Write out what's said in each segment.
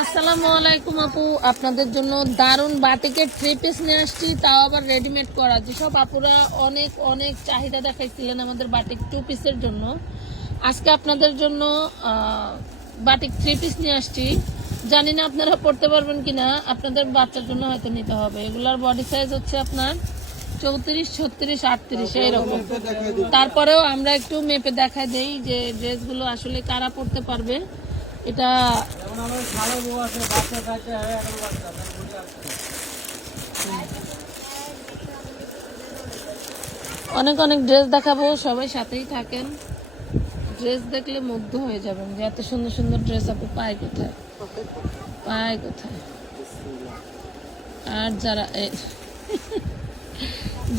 আসসালামু আলাইকুম আপু। আপনাদের জন্য দারুণ বাটিকের থ্রি পিস নিয়ে আসছি, তাও আবার রেডিমেড করা। যেসব আপুরা অনেক অনেক চাহিদা দেখাইছিলেন আমাদের বাটিক টু পিসের জন্য, আজকে আপনাদের জন্য বাটিক থ্রি পিস নিয়ে আসছি। জানি না আপনারা পড়তে পারবেন কিনা, আপনাদের বাচ্চার জন্য হয়তো নিতে হবে। এগুলার বডি সাইজ হচ্ছে আপনার চৌত্রিশ, ছত্রিশ, আটত্রিশ, এইরকম। তারপরেও আমরা একটু মেপে দেখা দেই যে ড্রেসগুলো আসলে কারা পড়তে পারবে। এটা অনেক অনেক ড্রেস দেখাবো, সবাই সাথেই থাকেন। ড্রেস দেখলে মুগ্ধ হয়ে যাবেন যে এত সুন্দর সুন্দর ড্রেস আপু পায় কোথায়? পায় কোথায়? আর যারা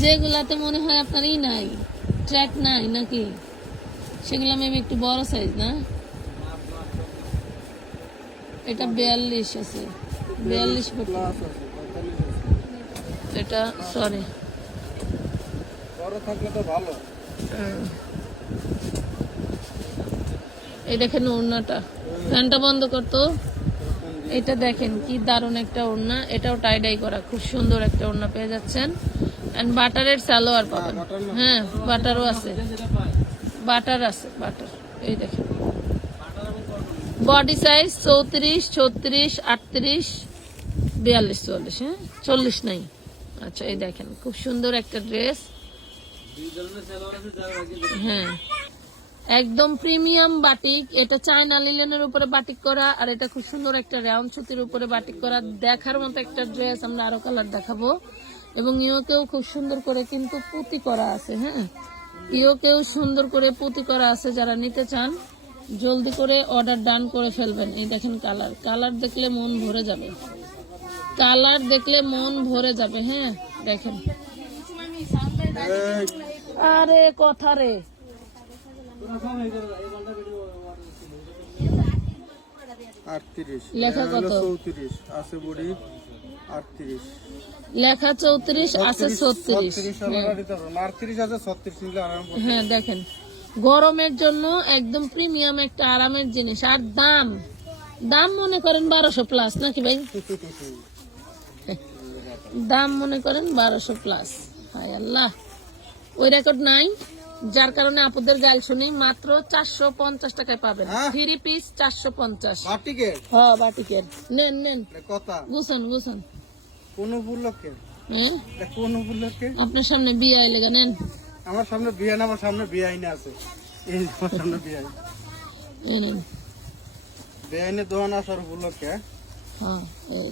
যেগুলাতে মনে হয় আপনারই নাই ট্র্যাক নাই নাকি? সেগুলো মেবি একটু বড় সাইজ না? এটা বিয়াল্লিশ আছে। বিয়াল্লিশ এটা সরি এই দেখেন ওড়নাটা। ফ্যানটা বন্ধ করতো এটা দেখেন কি দারুণ একটা ওড়না। এটাও টাইডাই করা। খুব সুন্দর একটা ওড়না পেয়ে যাচ্ছেন। এন্ড বাটারের সালোয়ার পাবেন। হ্যাঁ বাটারও আছে। বাটার আছে বাটার এই দেখেন। বডি সাইজ চৌত্রিশ, ছত্রিশ, আটত্রিশ, বিয়াল্লিশ, চল্লিশ হ্যাঁ? চল্লিশ নাই। আচ্ছা এই দেখেন, খুব সুন্দর একটা ড্রেস হ্যাঁ। একদম প্রিমিয়াম বাটিক এটা চায়না লিলেনের উপরে বাটিক করা, আর এটা খুব সুন্দর একটা রাউন্ড সুতির উপরে বাটিক করা। দেখার মতো একটা ড্রেস আমরা আরও কালার দেখাবো। এবং ইয়োকেও খুব সুন্দর করে কিন্তু পুঁতি করা আছে হ্যাঁ? ইয়োকেও সুন্দর করে পুঁতি করা আছে যারা নিতে চান। জলদি করে অর্ডার ডান করে ফেলবেন। এই দেখেন কালার কালার দেখলে মন ভরে যাবে। কালার দেখলে মন ভরে যাবে হ্যাঁ? দেখেন। আরে কথা রে। লেখা কত? চৌত্রিশ। আছে বুড়ি আটত্রিশ। লেখা চৌত্রিশ আছে ছত্রিশ করতে হ্যাঁ দেখেন। গরমের জন্য একদম প্রিমিয়াম একটা আরামের জিনিস। আর দাম? দাম মনে করেন বারোশো প্লাস নাকি ভাই? দাম মনে করেন বারোশো প্লাস হায় আল্লাহ। ওই রেকর্ড নাই। যার কারণে আপুদের গাল শুনি মাত্র চারশো পঞ্চাশ টাকায় পাবেন। হ্যাঁ? থ্রি পিস চারশো পঞ্চাশ। হ্যাঁ বাটিকের। নেন নেন। গুছান গুছান। কোন উপলক্ষে হ্যাঁ কোন উপলক্ষে আপনার সামনে বিয়ে আইলে নেন। আমার সামনে বিয়ে আমার সামনে বিয়ে আইনে আছে। এই আমার সামনে বিয়ে এই নিন। বিয়ে আইনে আসার উপলক্ষে। হ্যাঁ এই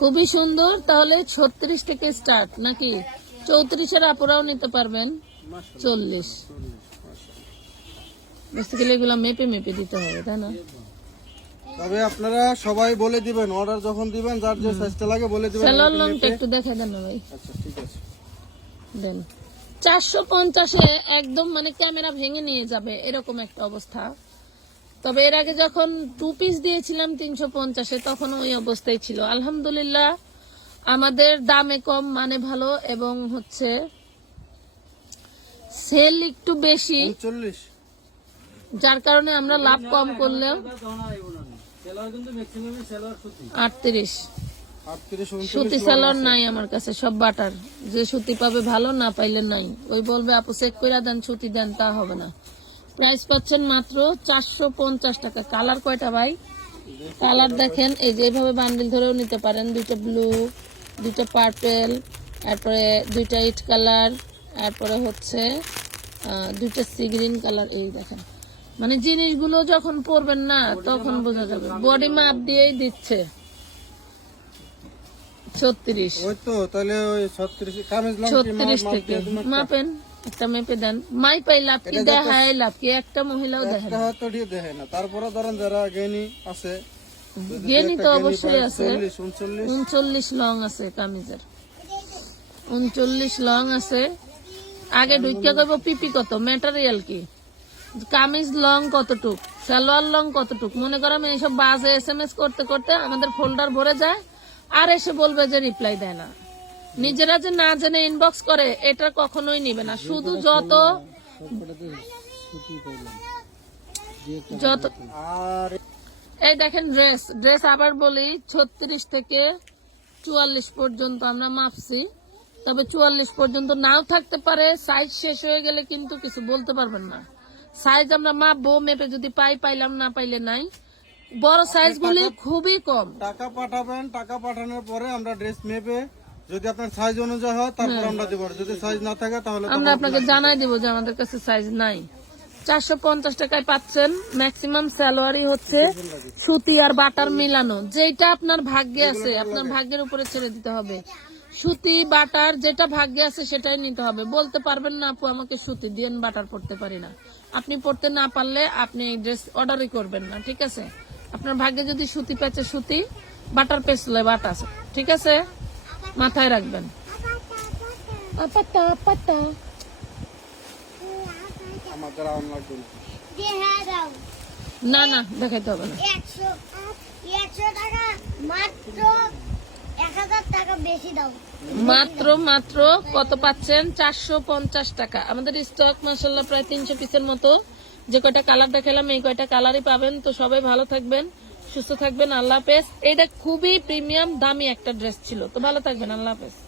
খুবই সুন্দর তাহলে ছত্রিশ থেকে স্টার্ট নাকি? চৌত্রিশের আপুরাও নিতে পারবেন। চল্লিশ। মাশাআল্লাহ। বেসিক্যালি এগুলো মেপে মেপে দিতে হবে তাই না? তবে আপনারা সবাই বলে দিবেন অর্ডার যখন দিবেন যার যে সাইজটা লাগে বলে দিবেন আমি লংটা একটু দেখা দেন না ভাই। আচ্ছা ঠিক আছে। দেন। চারশো পঞ্চাশে একদম মানে ক্যামেরা ভেঙে নিয়ে যাবে এরকম একটা অবস্থা। তবে এর আগে যখন টু পিস দিয়েছিলাম তিনশো পঞ্চাশে তখন ওই অবস্থায় ছিল। আলহামদুলিল্লাহ আমাদের দামে কম মানে ভালো এবং হচ্ছে সেল একটু বেশি। যার কারণে আমরা লাভ কম করলেও আটত্রিশ। সুতি সেলর নাই আমার কাছে সব বাটার। যে সুতি পাবে ভালো না পাইলে নাই। ওই বলবে আপু চেক করে দেন সুতি দেন তা হবে না। প্রাইস পাচ্ছেন মাত্র চারশো পঞ্চাশ টাকা। কালার কয়টা ভাই? কালার দেখেন এই যে এইভাবে বান্ডিল ধরেও নিতে পারেন। দুইটা ব্লু দুইটা পার্পেল তারপরে দুইটা ইট কালার তারপরে হচ্ছে দুইটা সি গ্রিন কালার এই দেখেন। মানে জিনিসগুলো যখন পরবেন না তখন বোঝা যাবে। বডি মাপ দিয়েই দিচ্ছে। ছত্রিশ। ওই তো তাহলে ওই ছত্রিশ কামিজ ছত্রিশ থেকে। দিয়ে তুমি একটা- মাপেন একটা মেপে দেন। মাই পাই লাভ কি দেখায় লাভ কি একটা মহিলাও দেখেন একটা হয়তো দেখে না। তারপরে ধরেন যারা জ্ঞানী আছে যদি তো অবশ্যই আছে। উনচল্লিশ। উনচল্লিশ লং আছে কামিজের। উনচল্লিশ লং আছে। আগে ঢুকিয়া কইব পিপি কত? ম্যাটেরিয়াল কি? কামিজ লং কতটুক? সালোয়ার লং কতটুক? মনে করো আমি এইসব বাজে এস এম এস করতে করতে আমাদের ফোল্ডার ভরে যায়। আর এসে বলবে যে রিপ্লাই দেয় না। নিজেরা যে না জেনে ইনবক্স করে, এটা কখনোই নিবে না। শুধু যত যত এই দেখেন ড্রেস ড্রেস আবার বলি, ছত্রিশ থেকে চুয়াল্লিশ পর্যন্ত আমরা মাপছি। তবে চুয়াল্লিশ পর্যন্ত নাও থাকতে পারে। সাইজ শেষ হয়ে গেলে কিন্তু কিছু বলতে পারবেন না। সাইজ আমরা মাপবো, মেপে যদি পাই, পাইলাম, না পাইলে নাই। বড় সাইজ গুলি খুবই কম। টাকা পাঠাবেন টাকা পাঠানোর পরে আমরা ড্রেস মেপে যদি আপনার সাইজ অনুযায়ী হয় তারপর আমরা দিব যদি সাইজ না থাকে তাহলে আমরা আপনাকে জানাই দেবো যে আমাদের কাছে সাইজ নাই। চারশো পঞ্চাশ টাকায় পাচ্ছেন। ম্যাক্সিমাম স্যালোয়ারি হচ্ছে সুতি আর বাটার মিলানো। যেটা আপনার ভাগ্যে আছে আপনার ভাগ্যের উপরে ছেড়ে দিতে হবে। সুতি বাটার যেটা ভাগ্যে আছে সেটাই নিতে হবে। বলতে পারবেন না আপু আমাকে সুতি দিয়ে বাটার পড়তে পারি না। আপনি পড়তে না পারলে আপনি ড্রেস অর্ডারই করবেন না ঠিক আছে? আপনার ভাগ্যে যদি সুতি পেঁচে সুতি, বাটার পেছলে বাটা আছে, ঠিক আছে? মাথায় রাখবেন। না না, দেখাইতে হবে না। মাত্র মাত্র কত পাচ্ছেন? চারশো পঞ্চাশ টাকা। আমাদের স্টক মাসাল্লাহ প্রায় তিনশো পিসের মতো। যে কয়টা কালার দেখালাম, এই কয়টা কালারই পাবেন। তো সবাই ভালো থাকবেন, সুস্থ থাকবেন, আল্লাহ হাফেজ। এটা খুবই প্রিমিয়াম দামি একটা ড্রেস ছিল। তো ভালো থাকবেন, আল্লাহ হাফেজ।